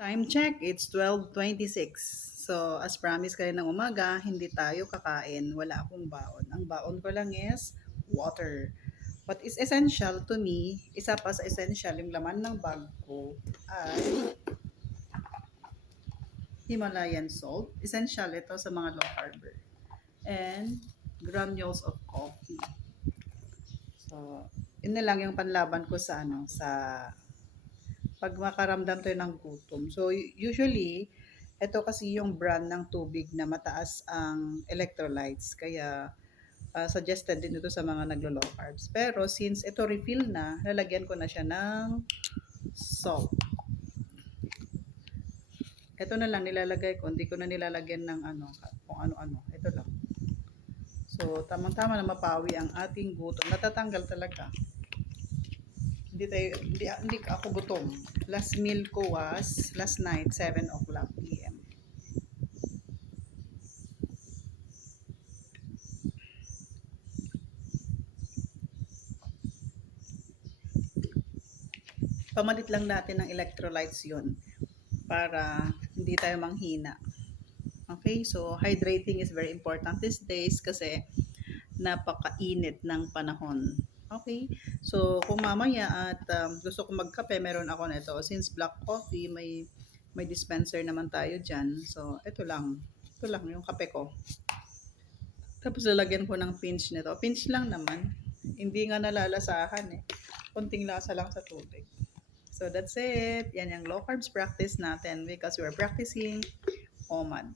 Time check, it's 12:26. So, as promised kayo ng umaga, hindi tayo kakain. Wala akong baon. Ang baon ko lang is water. What is essential to me, isa pa sa essential, yung laman ng bag ko ay Himalayan salt. Essential ito sa mga low carber. And granules of coffee. So, yun na lang yung panlaban ko sa pag makaramdam tayo ng gutom. So, usually, ito kasi yung brand ng tubig na mataas ang electrolytes. Kaya, suggested din ito sa mga naglo-low carbs. Pero, since ito refill na, lalagyan ko na siya ng salt. Ito na lang nilalagay ko. Hindi ko na nilalagyan ng kung ano-ano. Ito lang. So, tamang-tama na mapawi ang ating gutom. Natatanggal talaga. Hindi ka ako gutom. Last meal ko was last night 7 o'clock p.m. Pamalit lang natin ng electrolytes yun para hindi tayo manghina. Okay, so hydrating is very important these days kasi napakainit ng panahon. Okay, so kung mamaya at gusto ko magkape, meron ako nito. Since black coffee, may dispenser naman tayo dyan. So, ito lang yung kape ko. Tapos lalagyan ko ng pinch nito. Pinch lang naman. Hindi nga nalalasahan eh. Konting lasa lang sa tubig. So that's it. Yan yung low carbs practice natin because we're practicing OMAD.